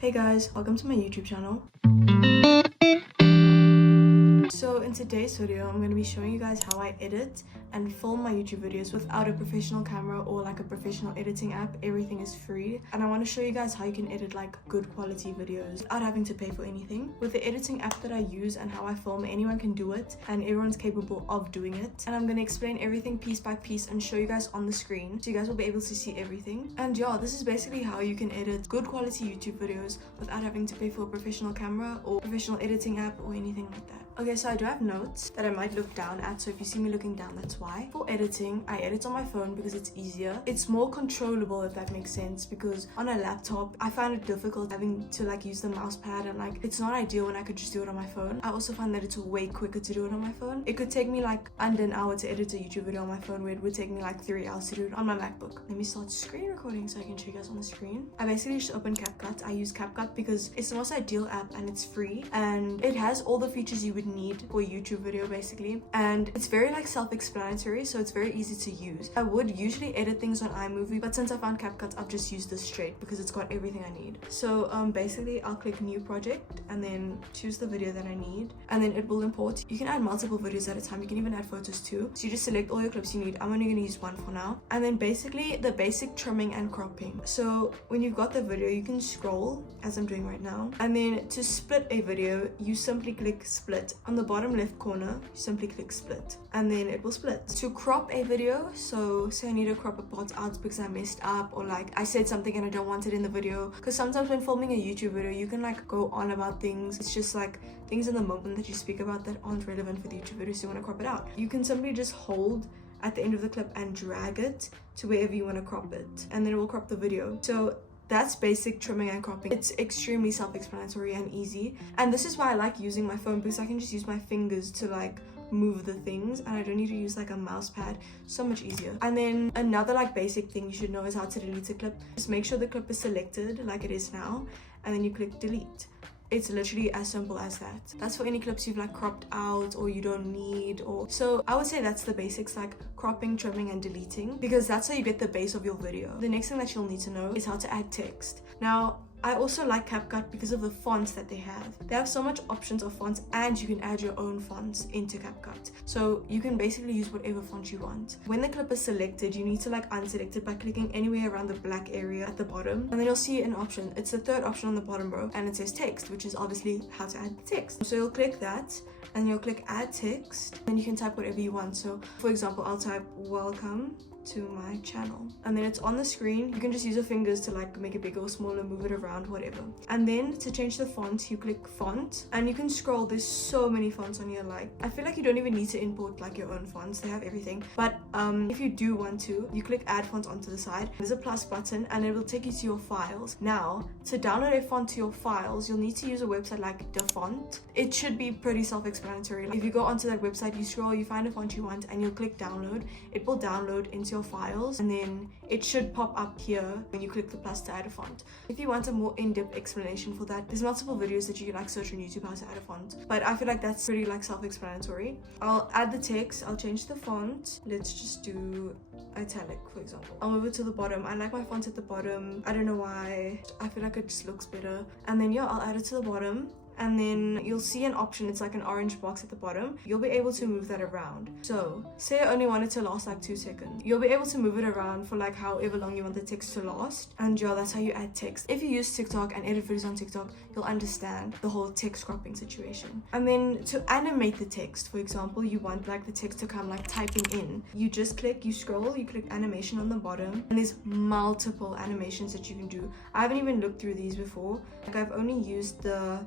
Hey guys, welcome to my YouTube channel. So in today's video, I'm going to be showing you guys how I edit and film my YouTube videos without a professional camera or like a professional editing app. Everything is free, and I want to show you guys how you can edit like good quality videos without having to pay for anything. With the editing app that I use and how I film, anyone can do it and everyone's capable of doing it. And I'm going to explain everything piece by piece and show you guys on the screen so you guys will be able to see everything. And yeah, this is basically how you can edit good quality YouTube videos without having to pay for a professional camera or professional editing app or anything like that. Okay, so I do have notes that I might look down at, so if you see me looking down, that's why. For editing, I edit on my phone because it's easier. It's more controllable, if that makes sense, because on a laptop, I find it difficult having to like use the mouse pad, and like it's not ideal when I could just do it on my phone. I also find that it's way quicker to do it on my phone. It could take me like under an hour to edit a YouTube video on my phone, where it would take me like 3 hours to do it on my MacBook. Let me start screen recording so I can show you guys on the screen. I basically just open CapCut. I use CapCut because it's the most ideal app and it's free and it has all the features you would need for a YouTube video basically, and it's very like self-explanatory, so it's very easy to use. I would usually edit things on iMovie, but since I found CapCut, I've just used this straight because it's got everything I need. So basically I'll click new project and then choose the video that I need, and then it will import. You can add multiple videos at a time. You can even add photos too, so you just select all your clips you need. I'm only going to use one for now. And then basically the basic trimming and cropping. So when you've got the video, you can scroll as I'm doing right now, and then to split a video, you simply click split. On the bottom left corner, you simply click split and then it will split. To crop a video, so say I need to crop a part out because I messed up, or like I said something and I don't want it in the video, because sometimes when filming a YouTube video you can like go on about things. It's just like things in the moment that you speak about that aren't relevant for the YouTube video, so you want to crop it out. You can simply just hold at the end of the clip and drag it to wherever you want to crop it, and then it will crop the video. So that's basic trimming and cropping. It's extremely self-explanatory and easy, and this is why I like using my phone, because I can just use my fingers to like move the things and I don't need to use like a mouse pad. So much easier. And then another like basic thing you should know is how to delete a clip. Just make sure the clip is selected like it is now, and then you click delete. It's literally as simple as that. That's for any clips you've like cropped out or you don't need, or so I would say that's the basics, like cropping, trimming and deleting, because that's how you get the base of your video. The next thing that you'll need to know is how to add text. Now I also like CapCut because of the fonts that they have. They have so much options of fonts, and you can add your own fonts into CapCut. So you can basically use whatever font you want. When the clip is selected, you need to like unselect it by clicking anywhere around the black area at the bottom, and then you'll see an option. It's the third option on the bottom row, and it says text, which is obviously how to add the text. So you'll click that and you'll click add text, and you can type whatever you want. So for example, I'll type welcome to my channel, and then it's on the screen. You can just use your fingers to like make it bigger or smaller, move it around, whatever. And then to change the font, you click font, and you can scroll. There's so many fonts on here. Like I feel like you don't even need to import like your own fonts. They have everything. But if you do want to, you click add font onto the side. There's a plus button and it will take you to your files. Now to download a font to your files, you'll need to use a website like the font. It should be pretty self-explanatory. If you go onto that website, you scroll, you find a font you want, and you'll click download. It will download into your files, and then it should pop up here when you click the plus to add a font. If you want a more in-depth explanation for that, there's multiple videos that you can like search on YouTube how to add a font, but I feel like that's pretty like self-explanatory. I'll add the text, I'll change the font. Let's just do italic, for example. I'll move it to the bottom. I like my font at the bottom. I don't know why. I feel like it just looks better. And then yeah, I'll add it to the bottom. And then you'll see an option, it's like an orange box at the bottom. You'll be able to move that around. So say I only want it to last like 2 seconds. You'll be able to move it around for like however long you want the text to last. And yeah, that's how you add text. If you use TikTok and edit videos on TikTok, you'll understand the whole text cropping situation. And then to animate the text, for example, you want like the text to come like typing in. You just click, you scroll, you click animation on the bottom, and there's multiple animations that you can do. I haven't even looked through these before. Like I've only used the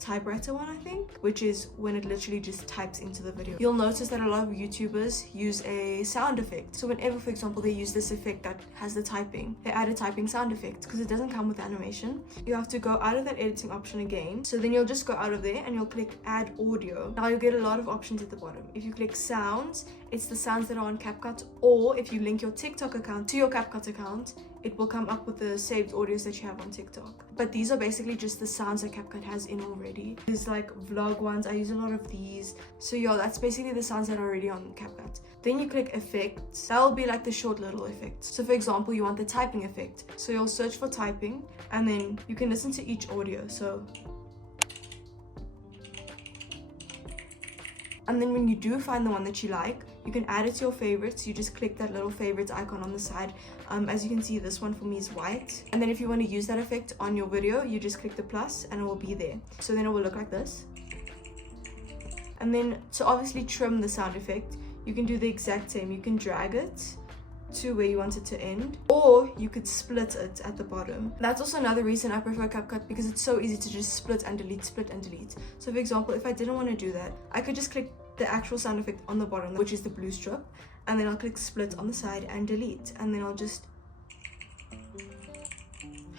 typewriter one, I think, which is when it literally just types into the video. You'll notice that a lot of YouTubers use a sound effect. So whenever, for example, they use this effect that has the typing, they add a typing sound effect because it doesn't come with animation. You have to go out of that editing option again. So then you'll just go out of there and you'll click add audio. Now you'll get a lot of options at the bottom. If you click sounds, it's the sounds that are on CapCut, or if you link your TikTok account to your CapCut account, it will come up with the saved audios that you have on TikTok. But these are basically just the sounds that CapCut has in already. There's like vlog ones, I use a lot of these. So yeah, that's basically the sounds that are already on CapCut. Then you click effects. That will be like the short little effects. So for example, you want the typing effect. So you'll search for typing and then you can listen to each audio. So, and then when you do find the one that you like, you can add it to your favorites. You just click that little favorites icon on the side. As you can see, this one for me is white. And then if you want to use that effect on your video, you just click the plus and it will be there. So then it will look like this. And then to obviously trim the sound effect, you can do the exact same. You can drag it to where you want it to end, or you could split it at the bottom. That's also another reason I prefer CapCut, because it's so easy to just split and delete, split and delete. So for example, if I didn't want to do that, I could just click the actual sound effect on the bottom, which is the blue strip, and then I'll click split on the side and delete, and then I'll just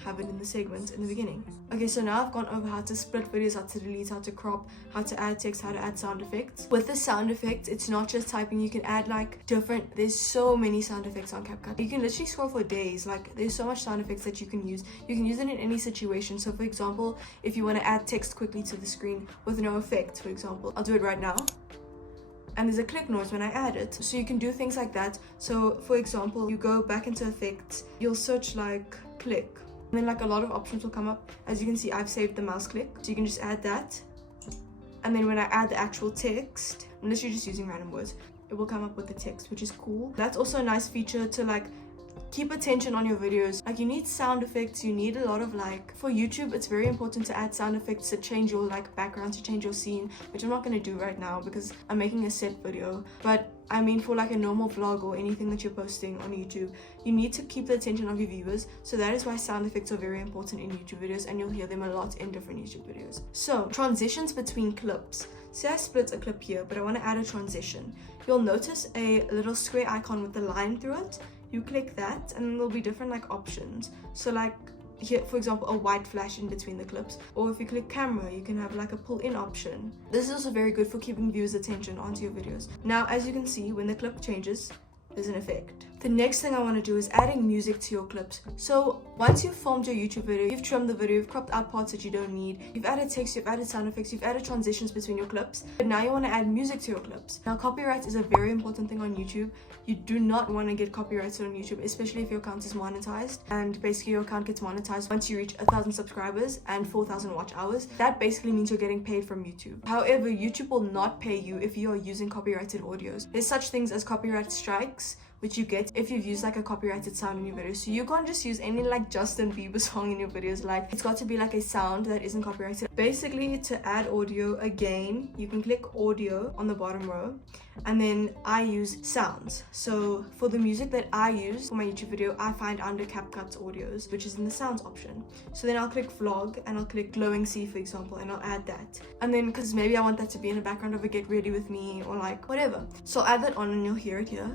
have it in the segment in the beginning. Okay, so now I've gone over how to split videos, how to delete, how to crop, how to add text, how to add sound effects. With the sound effects, it's not just typing. You can add like there's so many sound effects on CapCut. You can literally scroll for days. Like there's so much sound effects that you can use. You can use it in any situation. So for example, if you want to add text quickly to the screen with no effect, for example, I'll do it right now. And there's a click noise when I add it. So you can do things like that. So for example, you go back into effects, you'll search like click, and then like a lot of options will come up. As you can see, I've saved the mouse click, so you can just add that. And then when I add the actual text, unless you're just using random words, it will come up with the text, which is cool. That's also a nice feature to like keep attention on your videos. Like you need sound effects, you need a lot of like, for YouTube it's very important to add sound effects to change your like background, to change your scene, which I'm not going to do right now because I'm making a set video. But I mean, for like a normal vlog or anything that you're posting on YouTube, you need to keep the attention of your viewers. So that is why sound effects are very important in YouTube videos, and you'll hear them a lot in different YouTube videos. So transitions between clips. Say I split a clip here, but I want to add a transition. You'll notice a little square icon with the line through it. You click that and then there'll be different like options. So like here, for example, a white flash in between the clips, or if you click camera, you can have like a pull in option. This is also very good for keeping viewers' attention onto your videos. Now, as you can see, when the clip changes, there's an effect. The next thing I want to do is adding music to your clips. So once you've filmed your YouTube video, you've trimmed the video, you've cropped out parts that you don't need, you've added text, you've added sound effects, you've added transitions between your clips, but now you want to add music to your clips. Now copyright is a very important thing on YouTube. You do not want to get copyrighted on YouTube, especially if your account is monetized. And basically your account gets monetized once you reach 1,000 subscribers and 4,000 watch hours. That basically means you're getting paid from YouTube. However, YouTube will not pay you if you are using copyrighted audios. There's such things as copyright strikes, which you get if you've used like a copyrighted sound in your video. So you can't just use any like Justin Bieber song in your videos. Like it's got to be like a sound that isn't copyrighted. Basically, to add audio, again, you can click audio on the bottom row, and then I use sounds. So for the music that I use for my YouTube video, I find under CapCut audios, which is in the sounds option. So then I'll click vlog and I'll click glowing sea, for example, and I'll add that. And then because maybe I want that to be in the background of a get ready with me or like whatever. So I'll add that on and you'll hear it here.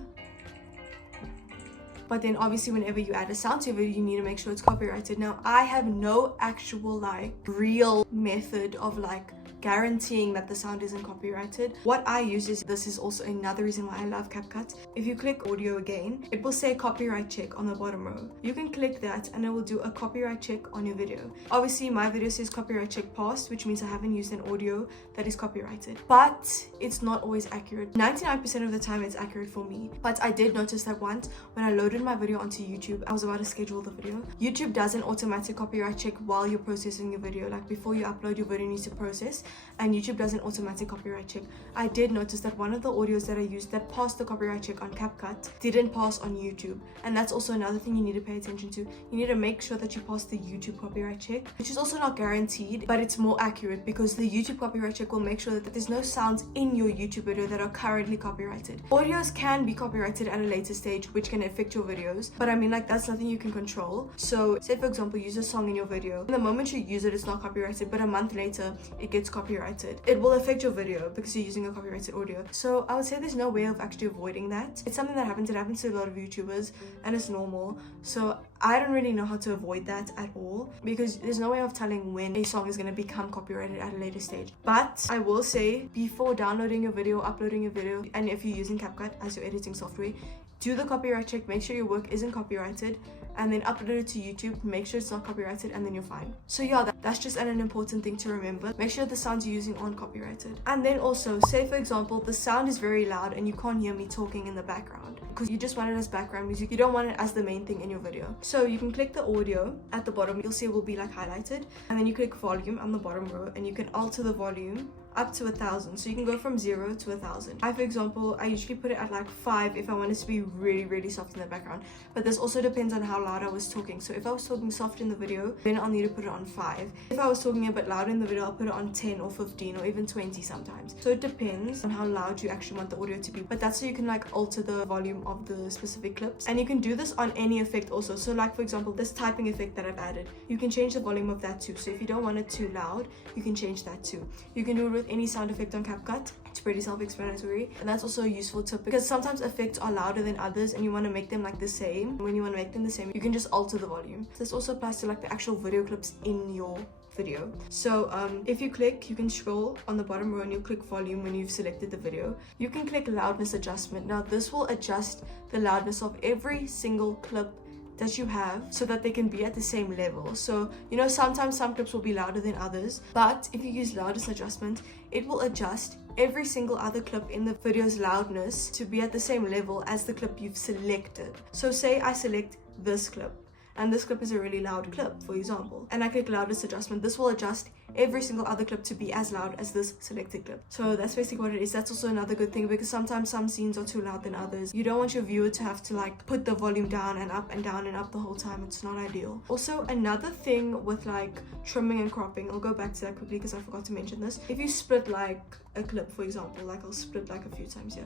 But then obviously whenever you add a sound to your video, you need to make sure it's copyrighted. Now I have no actual like real method of like guaranteeing that the sound isn't copyrighted. What I use is, this is also another reason why I love CapCut. If you click audio again, it will say copyright check on the bottom row. You can click that and it will do a copyright check on your video. Obviously my video says copyright check passed, which means I haven't used an audio that is copyrighted, but it's not always accurate. 99% of the time it's accurate for me. But I did notice that once when I loaded my video onto YouTube, I was about to schedule the video. YouTube does an automatic copyright check while you're processing your video. Like before you upload your video, needs to process, and YouTube does an automatic copyright check. I did notice that one of the audios that I used that passed the copyright check on CapCut didn't pass on YouTube. And that's also another thing you need to pay attention to. You need to make sure that you pass the YouTube copyright check, which is also not guaranteed, but it's more accurate because the YouTube copyright check will make sure that there's no sounds in your YouTube video that are currently copyrighted. Audios can be copyrighted at a later stage, which can affect your videos, but I mean like that's nothing you can control. So say for example, use a song in your video. The moment you use it, it's not copyrighted, but a month later it gets copyrighted. copyrighted. It will affect your video because you're using a copyrighted audio. So I would say there's no way of actually avoiding that. It's something that happens. It happens to a lot of YouTubers and it's normal. So I don't really know how to avoid that at all because there's no way of telling when a song is going to become copyrighted at a later stage. But I will say, before downloading your video, uploading your video, and if you're using CapCut as your editing software, do the copyright check, make sure your work isn't copyrighted, and then upload it to YouTube, make sure it's not copyrighted, and then you're fine. So yeah, that's just an important thing to remember. Make sure the sounds you're using aren't copyrighted. And then also, say for example, the sound is very loud and you can't hear me talking in the background because you just want it as background music. You don't want it as the main thing in your video. So you can click the audio at the bottom. You'll see it will be like highlighted. And then you click volume on the bottom row and you can alter the volume up to 1,000. So you can go from 0 to 1,000. For example, I usually put it at like 5 if I want it to be really soft in the background. But this also depends on how loud I was talking. So if I was talking soft in the video, then I'll need to put it on 5. If I was talking a bit loud in the video, I'll put it on 10 or 15 or even 20 sometimes. So it depends on how loud you actually want the audio to be. But that's so you can like alter the volume of the specific clips. And you can do this on any effect also. So like for example, this typing effect that I've added, you can change the volume of that too. So if you don't want it too loud, you can change that too. You can do it with any sound effect on CapCut. It's pretty self-explanatory, and that's also a useful tip because sometimes effects are louder than others and you want to make them like the same. When you want to make them the same, you can just alter the volume. This also applies to like the actual video clips in your video. So if you click, you can scroll on the bottom row and you'll click volume when you've selected the video. You can click loudness adjustment. Now this will adjust the loudness of every single clip that you have so that they can be at the same level. So you know, sometimes some clips will be louder than others, but if you use loudness adjustment, it will adjust every single other clip in the video's loudness to be at the same level as the clip you've selected. So say I select this clip and this clip is a really loud clip, for example, and I click loudness adjustment, this will adjust every single other clip to be as loud as this selected clip. So that's basically what it is. That's also another good thing because sometimes some scenes are too loud than others. You don't want your viewer to have to like put the volume down and up and down and up the whole time. It's not ideal. Also, another thing with like trimming and cropping, I'll go back to that quickly because I forgot to mention this. If you split like a clip, for example, like I'll split like a few times here,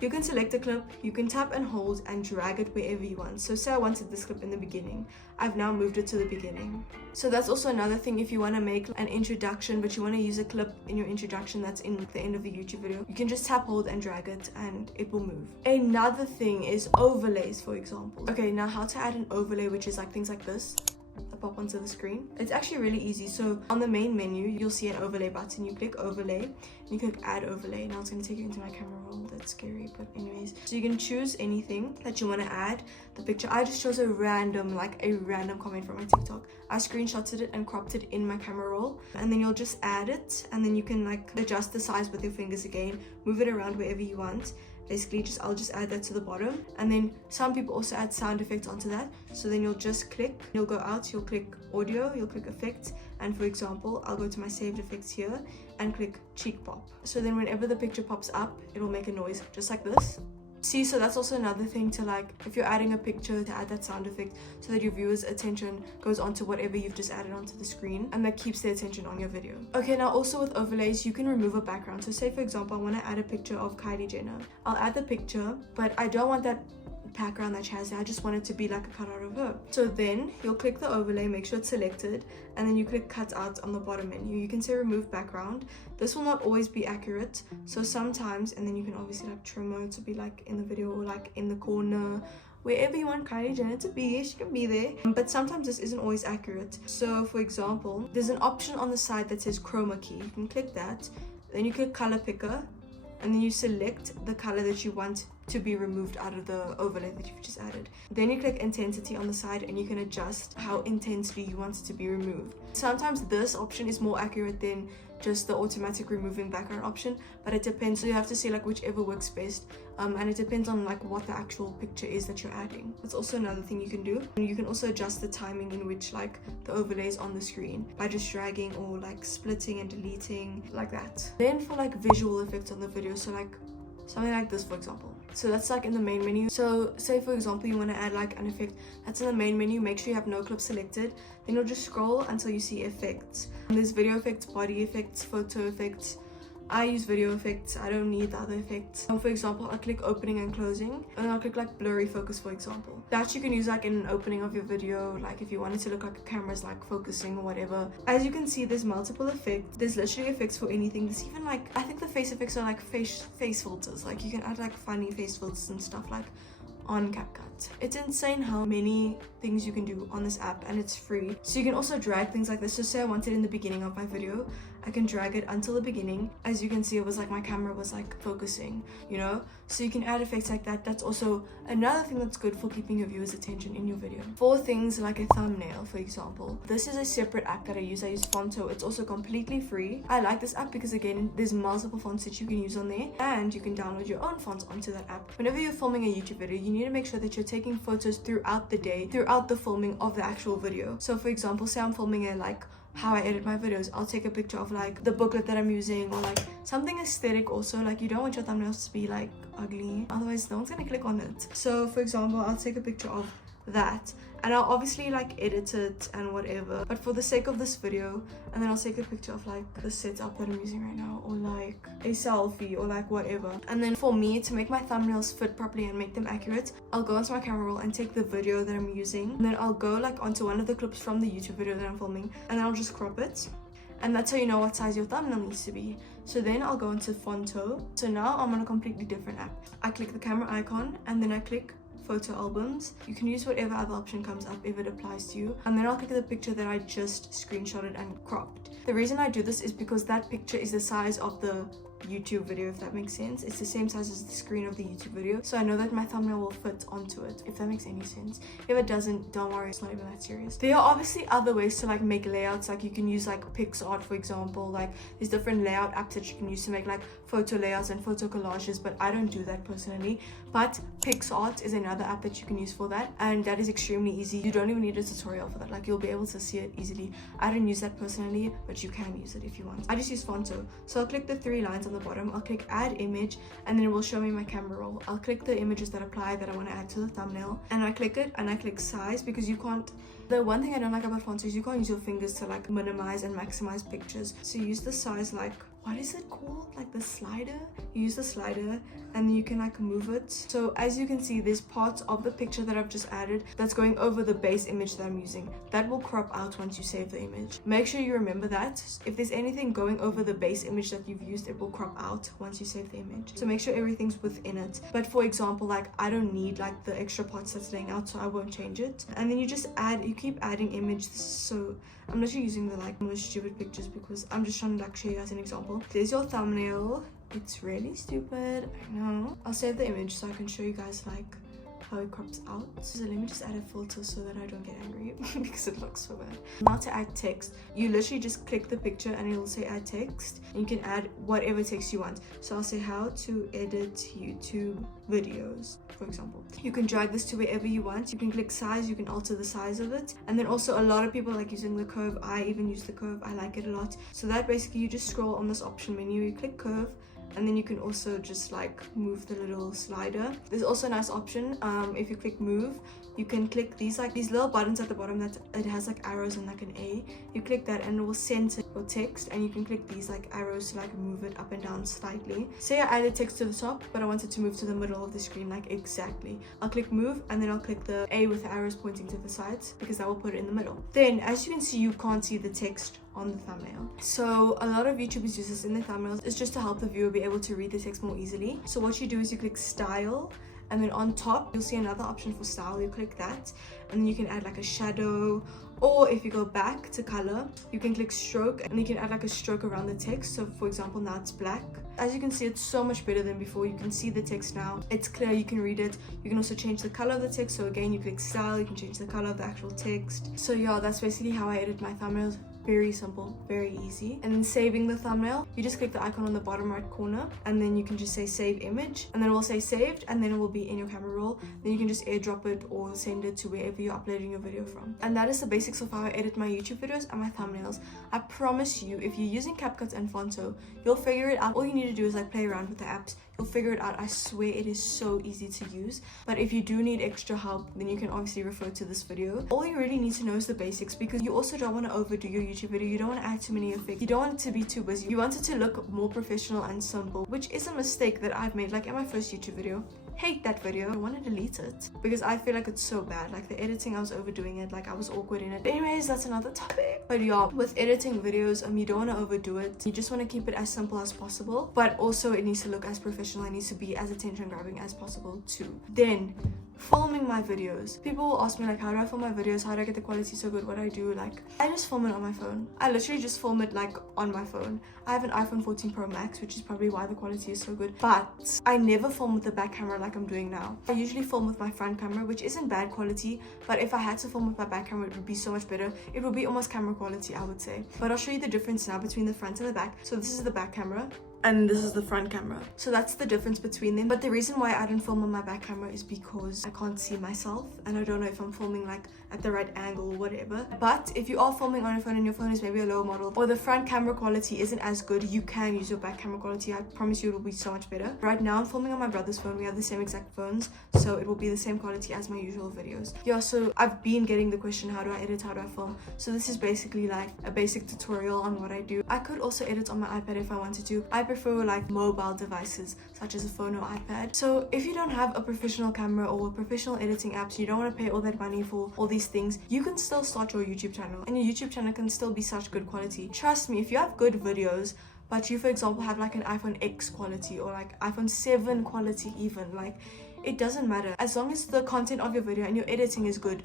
you can select a clip, you can tap and hold and drag it wherever you want. So say I wanted this clip in the beginning, I've now moved it to the beginning. So that's also another thing. If you want to make an introduction but you want to use a clip in your introduction that's in the end of the YouTube video, you can just tap, hold and drag it and it will move. Another thing is overlays, for example. Okay, now how to add an overlay, which is like things like this that pop onto the screen. It's actually really easy. So on the main menu, you'll see an overlay button. You click overlay and you click add overlay. Now it's going to take you into my camera roll. That's scary, but anyways. So you can choose anything that you want to add. The picture, I just chose a random comment from my TikTok. I screenshotted it and cropped it in my camera roll, and then you'll just add it, and then you can like adjust the size with your fingers again, move it around wherever you want. Basically, I'll just add that to the bottom. And then some people also add sound effects onto that. So then you'll just click, you'll go out, you'll click audio, you'll click effects. And for example, I'll go to my saved effects here and click cheek pop. So then whenever the picture pops up, it'll make a noise just like this. See, so that's also another thing to like, if you're adding a picture, to add that sound effect so that your viewer's attention goes onto whatever you've just added onto the screen, and that keeps their attention on your video. Okay, now also with overlays, you can remove a background. So say for example, I want to add a picture of Kylie Jenner. I'll add the picture, but I don't want that background that she has there. I just want it to be like a cutout of her. So then you'll click the overlay, make sure it's selected, and then you click cut out on the bottom menu. You can say remove background. This will not always be accurate, so sometimes, and then you can obviously like trim it to be like in the video or like in the corner, wherever you want Kylie Jenner to be, she can be there. But sometimes this isn't always accurate. So for example, there's an option on the side that says chroma key. You can click that, then you click color picker, and then you select the color that you want to be removed out of the overlay that you've just added. Then you click intensity on the side and you can adjust how intensely you want it to be removed. Sometimes this option is more accurate than just the automatic removing background option, but it depends. So you have to see like whichever works best, and it depends on like what the actual picture is that you're adding. That's also another thing you can do. And you can also adjust the timing in which like the overlay is on the screen by just dragging or like splitting and deleting like that. Then for like visual effects on the video, so like something like this, for example. So that's like in the main menu. So say for example you want to add like an effect that's in the main menu, make sure you have no clip selected. Then you'll just scroll until you see effects. And there's video effects, body effects, photo effects, I use video effects. I don't need the other effects. For example, I'll click opening and closing, and then I'll click like blurry focus, for example. That you can use like in an opening of your video, like if you want it to look like a camera's like focusing or whatever. As you can see, there's multiple effects. There's literally effects for anything. There's even like, I think the face effects are like face filters. Like you can add like funny face filters and stuff like on CapCut. It's insane how many things you can do on this app, and it's free. So you can also drag things like this. So say I wanted in the beginning of my video, I can drag it until the beginning. As you can see, it was like my camera was like focusing, you know? So you can add effects like that. That's also another thing that's good for keeping your viewers' attention in your video. For things like a thumbnail, for example, this is a separate app that I use. I use Fonto. It's also completely free. I like this app because again, there's multiple fonts that you can use on there, and you can download your own fonts onto that app. Whenever you're filming a YouTube video, you need to make sure that you're taking photos throughout the day, throughout the filming of the actual video. So for example, say I'm filming a like how I edit my videos, I'll take a picture of like the booklet that I'm using, or like something aesthetic also. Like you don't want your thumbnails to be like ugly, otherwise no one's gonna click on it. So for example, I'll take a picture of that, and I'll obviously like edit it and whatever, but for the sake of this video, and then I'll take a picture of like the setup that I'm using right now, or like a selfie, or like whatever. And then for me to make my thumbnails fit properly and make them accurate, I'll go onto my camera roll and take the video that I'm using, and then I'll go like onto one of the clips from the YouTube video that I'm filming, and then I'll just crop it. And that's how you know what size your thumbnail needs to be. So then I'll go into Fonto. So now I'm on a completely different app. I click the camera icon, and then I click photo albums. You can use whatever other option comes up if it applies to you, and then I'll click the picture that I just screenshotted and cropped. The reason I do this is because that picture is the size of the YouTube video, if that makes sense. It's the same size as the screen of the YouTube video, so I know that my thumbnail will fit onto it, if that makes any sense. If it doesn't, don't worry, it's not even that serious. There are obviously other ways to like make layouts. Like you can use like PixArt, for example. Like there's different layout apps that you can use to make like photo layouts and photo collages, but I don't do that personally. But PixArt is another app that you can use for that, and that is extremely easy. You don't even need a tutorial for that. Like you'll be able to see it easily. I don't use that personally, but you can use it if you want. I just use Fonto. So I'll click the three lines on the bottom, I'll click add image, and then it will show me my camera roll. I'll click the images that apply that I want to add to the thumbnail, and I click it, and I click size, because you can't, the one thing I don't like about Fonto is you can't use your fingers to like minimize and maximize pictures. So you use the size, like, what is it called, like the slider? You use the slider, and then you can like move it. So as you can see, there's parts of the picture that I've just added that's going over the base image that I'm using. That will crop out once you save the image. Make sure you remember that. If there's anything going over the base image that you've used, it will crop out once you save the image. So make sure everything's within it. But for example, like I don't need like the extra parts that's laying out, so I won't change it. And then you just add, you keep adding image. So I'm literally using the like most stupid pictures because I'm just trying to like show you guys an example. There's your thumbnail. It's really stupid, I know. I'll save the image so I can show you guys like how it crops out. So let me just add a filter so that I don't get angry because it looks so bad. Now to add text, you literally just click the picture and it will say add text, and you can add whatever text you want. So I'll say how to edit YouTube videos, for example. You can drag this to wherever you want. You can click size, you can alter the size of it. And then also a lot of people like using the curve. I even use the curve, I like it a lot. So that basically you just scroll on this option menu, you click curve, and then you can also just like move the little slider. There's also a nice option, if you click move, you can click these like these little buttons at the bottom that it has like arrows and like an A. You click that and it will center your text, and you can click these like arrows to like move it up and down slightly. Say I added text to the top, but I wanted to move to the middle of the screen, like exactly. I'll click move, and then I'll click the A with the arrows pointing to the sides, because that will put it in the middle. Then as you can see, you can't see the text on the thumbnail. So a lot of YouTubers use this in their thumbnails. It's just to help the viewer be able to read the text more easily. So what you do is you click style, and then on top you'll see another option for style. You click that, and then you can add like a shadow, or if you go back to color, you can click stroke, and you can add like a stroke around the text. So for example, now it's black. As you can see, it's so much better than before. You can see the text now, it's clear, you can read it. You can also change the color of the text. So again, you click style, you can change the color of the actual text. So yeah, that's basically how I edit my thumbnails. Very simple, very easy. And then saving the thumbnail, you just click the icon on the bottom right corner, and then you can just say save image, and then it will say saved, and then it will be in your camera roll. Then you can just airdrop it or send it to wherever you're uploading your video from. And that is the basics of how I edit my YouTube videos and my thumbnails. I promise you, if you're using CapCut and Fonto, you'll figure it out. All you need to do is like play around with the apps. you'll figure it out. I swear it is so easy to use. But if you do need extra help, then you can obviously refer to this video. All you really need to know is the basics, because you also don't want to overdo your YouTube video. You don't want to add too many effects. You don't want it to be too busy. You want it to look more professional and simple, which is a mistake that I've made. Like in my first YouTube video, hate that video. I want to delete it because I feel like it's so bad. Like the editing, I was overdoing it. Like I was awkward in it. Anyways, that's another topic. But yeah, with editing videos, you don't want to overdo it. You just want to keep it as simple as possible, but also it needs to look as professional. It needs to be as attention grabbing as possible too. Then filming my videos, people will ask me like, how do I film my videos? How do I get the quality so good? What do I do? Like, I just film it on my phone. I literally just film it like on my phone. I have an iPhone 14 Pro Max, which is probably why the quality is so good, but I never film with the back camera like I'm doing now. I usually film with my front camera, which isn't bad quality, but if I had to film with my back camera, it would be so much better. It would be almost camera quality, I would say. But I'll show you the difference now between the front and the back. So this is the back camera, and this is the front camera. So that's the difference between them. But the reason why I didn't film on my back camera is because I can't see myself, and I don't know if I'm filming like at the right angle or whatever. But if you are filming on your phone and your phone is maybe a lower model, or the front camera quality isn't as good, you can use your back camera quality. I promise you it will be so much better. Right now I'm filming on my brother's phone. We have the same exact phones, so it will be the same quality as my usual videos. Yeah, so I've been getting the question, how do I edit, how do I film? So this is basically like a basic tutorial on what I do. I could also edit on my iPad if I wanted to. I prefer like mobile devices such as a phone or iPad. So if you don't have a professional camera or professional editing apps, you don't want to pay all that money for all these things, you can still start your YouTube channel, and your YouTube channel can still be such good quality. Trust me, if you have good videos, but you for example have like an iPhone X quality or like iPhone 7 quality even, like it doesn't matter. As long as the content of your video and your editing is good,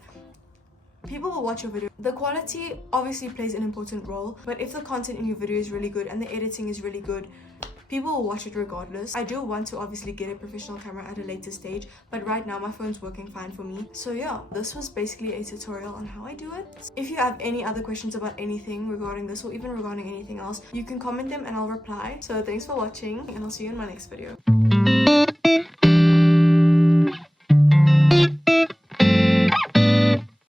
people will watch your video. The quality obviously plays an important role, but if the content in your video is really good and the editing is really good, people will watch it regardless. I do want to obviously get a professional camera at a later stage, but right now my phone's working fine for me. So yeah, this was basically a tutorial on how I do it. If you have any other questions about anything regarding this or even regarding anything else, you can comment them and I'll reply. So thanks for watching, and I'll see you in my next video.